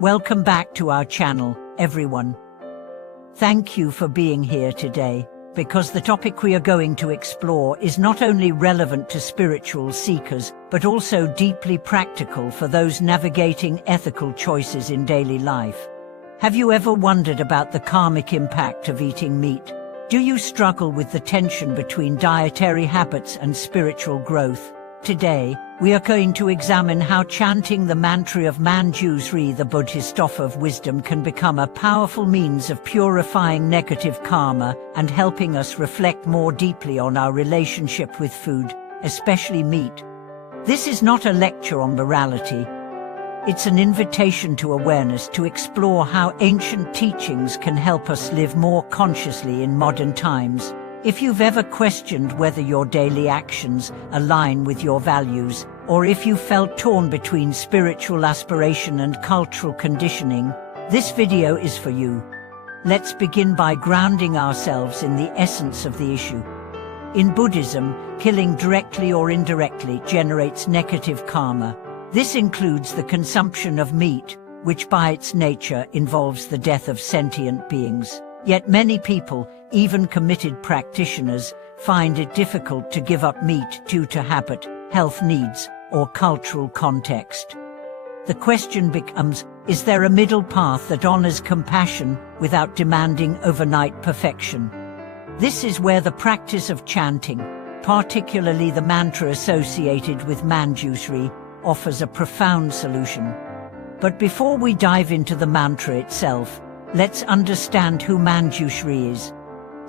Welcome back to our channel, everyone. Thank you for being here today, because the topic we are going to explore is not only relevant to spiritual seekers, but also deeply practical for those navigating ethical choices in daily life. Have you ever wondered about the karmic impact of eating meat? Do you struggle with the tension between dietary habits and spiritual growth? Today, we are going to examine how chanting the mantra of Manjushri, the Buddhist offer of wisdom, can become a powerful means of purifying negative karma and helping us reflect more deeply on our relationship with food, especially meat. This is not a lecture on morality. It's an invitation to awareness, to explore how ancient teachings can help us live more consciously in modern times. If you've ever questioned whether your daily actions align with your values, or if you felt torn between spiritual aspiration and cultural conditioning, this video is for you. Let's begin by grounding ourselves in the essence of the issue. In Buddhism, killing directly or indirectly generates negative karma. This includes the consumption of meat, which by its nature involves the death of sentient beings. Yet many people, even committed practitioners, find it difficult to give up meat due to habit, health needs, or cultural context. The question becomes, is there a middle path that honors compassion without demanding overnight perfection? This is where the practice of chanting, particularly the mantra associated with Manjushri, offers a profound solution. But before we dive into the mantra itself, let's understand who Manjushri is.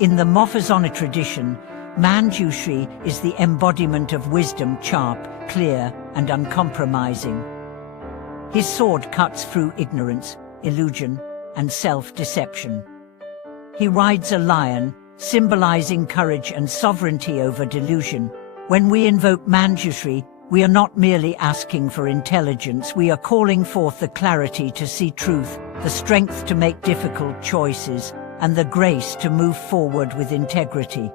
In the Mahayana tradition, Manjushri is the embodiment of wisdom, sharp, clear, and uncompromising. His sword cuts through ignorance, illusion, and self-deception. He rides a lion, symbolizing courage and sovereignty over delusion. When we invoke Manjushri, we are not merely asking for intelligence, we are calling forth the clarity to see truth, the strength to make difficult choices, and the grace to move forward with integrity.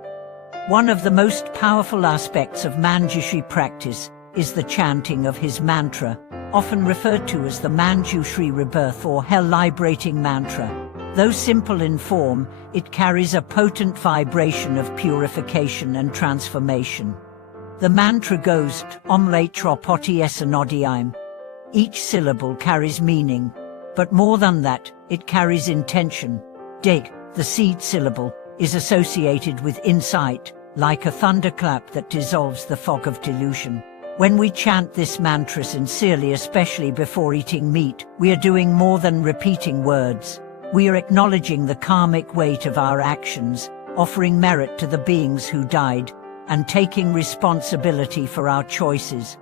One of the most powerful aspects of Manjushri practice is the chanting of his mantra, often referred to as the Manjushri rebirth or hell-liberating mantra. Though simple in form, it carries a potent vibration of purification and transformation. The mantra goes Om Letra Poti Esanodiim. Each syllable carries meaning, but more than that, it carries intention. Dig, the seed syllable, is associated with insight, like a thunderclap that dissolves the fog of delusion. When we chant this mantra sincerely, especially before eating meat, we are doing more than repeating words. We are acknowledging the karmic weight of our actions, offering merit to the beings who died, and taking responsibility for our choices.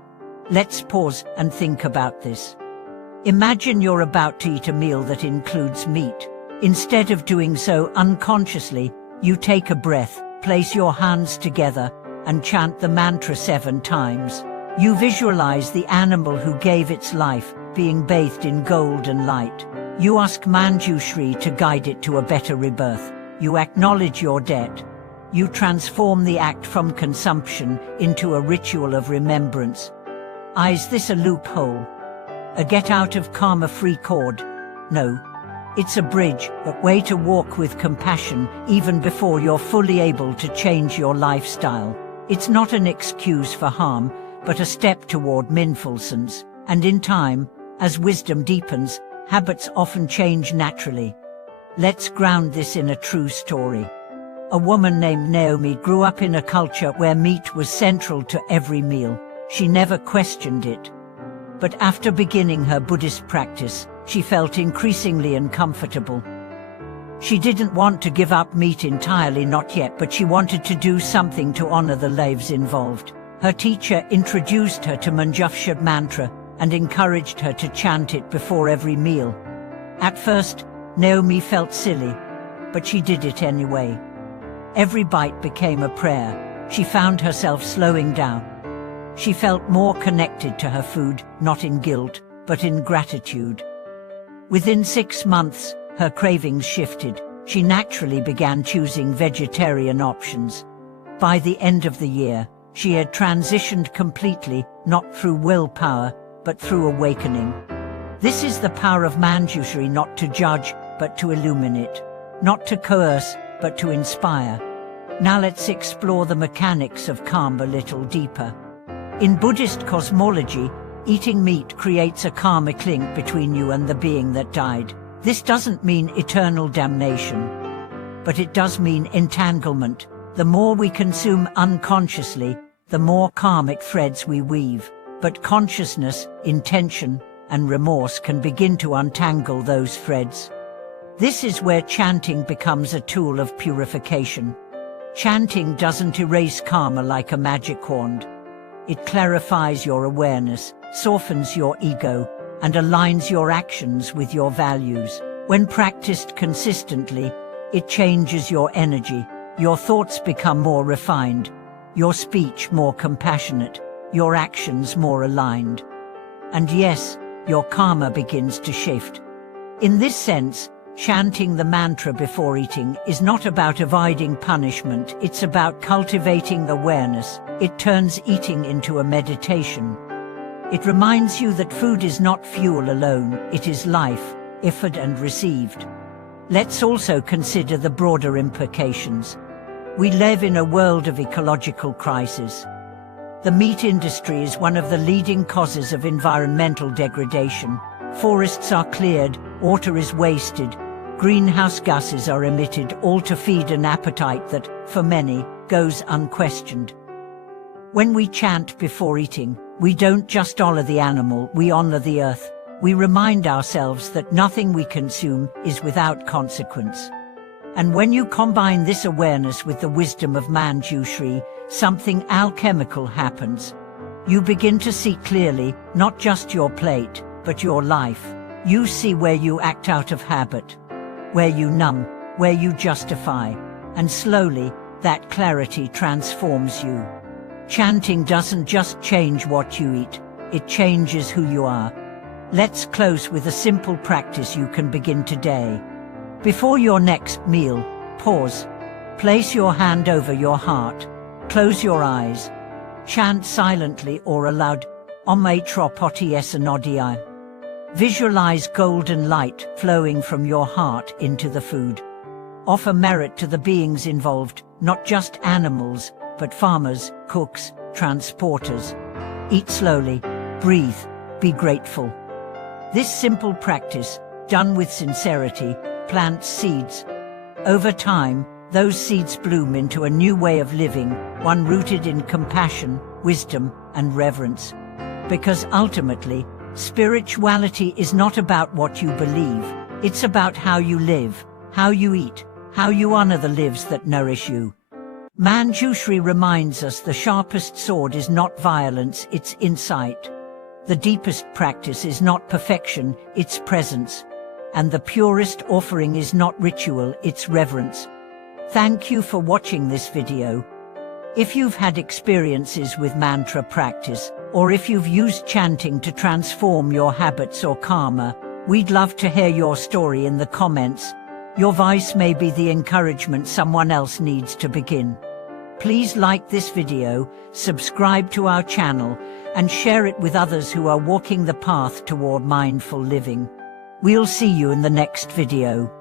Let's pause and think about this. Imagine you're about to eat a meal that includes meat. Instead of doing so unconsciously, you take a breath, place your hands together, and chant the mantra 7 times. You visualize the animal who gave its life, being bathed in golden light. You ask Manjushri to guide it to a better rebirth. You acknowledge your debt. You transform the act from consumption into a ritual of remembrance. Is this a loophole? A get-out-of-karma-free cord? No. It's a bridge, a way to walk with compassion even before you're fully able to change your lifestyle. It's not an excuse for harm, but a step toward mindfulness. And in time, as wisdom deepens, habits often change naturally. Let's ground this in a true story. A woman named Naomi grew up in a culture where meat was central to every meal. She never questioned it. But after beginning her Buddhist practice, she felt increasingly uncomfortable. She didn't want to give up meat entirely, not yet, but she wanted to do something to honor the lives involved. Her teacher introduced her to Manjushri mantra and encouraged her to chant it before every meal. At first, Naomi felt silly, but she did it anyway. Every bite became a prayer. She found herself slowing down. She felt more connected to her food, not in guilt, but in gratitude. Within 6 months, her cravings shifted. She naturally began choosing vegetarian options. By the end of the year, she had transitioned completely, not through willpower, but through awakening. This is the power of Manjushri, not to judge, but to illuminate, not to coerce, but to inspire. Now let's explore the mechanics of karma a little deeper. In Buddhist cosmology, eating meat creates a karmic link between you and the being that died. This doesn't mean eternal damnation, but it does mean entanglement. The more we consume unconsciously, the more karmic threads we weave. But consciousness, intention, and remorse can begin to untangle those threads. This is where chanting becomes a tool of purification. Chanting doesn't erase karma like a magic wand. It clarifies your awareness, softens your ego, and aligns your actions with your values. When practiced consistently, it changes your energy. Your thoughts become more refined, your speech more compassionate, your actions more aligned. And yes, your karma begins to shift. In this sense, chanting the mantra before eating is not about avoiding punishment, it's about cultivating awareness. It turns eating into a meditation. It reminds you that food is not fuel alone, it is life, offered and received. Let's also consider the broader implications. We live in a world of ecological crisis. The meat industry is one of the leading causes of environmental degradation. Forests are cleared, water is wasted, greenhouse gases are emitted, all to feed an appetite that, for many, goes unquestioned. When we chant before eating, we don't just honor the animal, we honor the earth. We remind ourselves that nothing we consume is without consequence. And when you combine this awareness with the wisdom of Manjushri, something alchemical happens. You begin to see clearly, not just your plate, but your life. You see where you act out of habit, where you numb, where you justify, and slowly, that clarity transforms you. Chanting doesn't just change what you eat, it changes who you are. Let's close with a simple practice you can begin today. Before your next meal, pause. Place your hand over your heart. Close your eyes. Chant silently or aloud, Om Pathtopeace. Visualize golden light flowing from your heart into the food. Offer merit to the beings involved, not just animals, but farmers, cooks, transporters. Eat slowly, breathe, be grateful. This simple practice, done with sincerity, plants seeds. Over time, those seeds bloom into a new way of living, one rooted in compassion, wisdom, and reverence. Because ultimately, spirituality is not about what you believe, it's about how you live, how you eat, how you honor the lives that nourish you. Manjushri reminds us the sharpest sword is not violence, it's insight. The deepest practice is not perfection, it's presence. And the purest offering is not ritual, it's reverence. Thank you for watching this video. If you've had experiences with mantra practice, or if you've used chanting to transform your habits or karma, we'd love to hear your story in the comments. Your voice may be the encouragement someone else needs to begin. Please like this video, subscribe to our channel, and share it with others who are walking the path toward mindful living. We'll see you in the next video.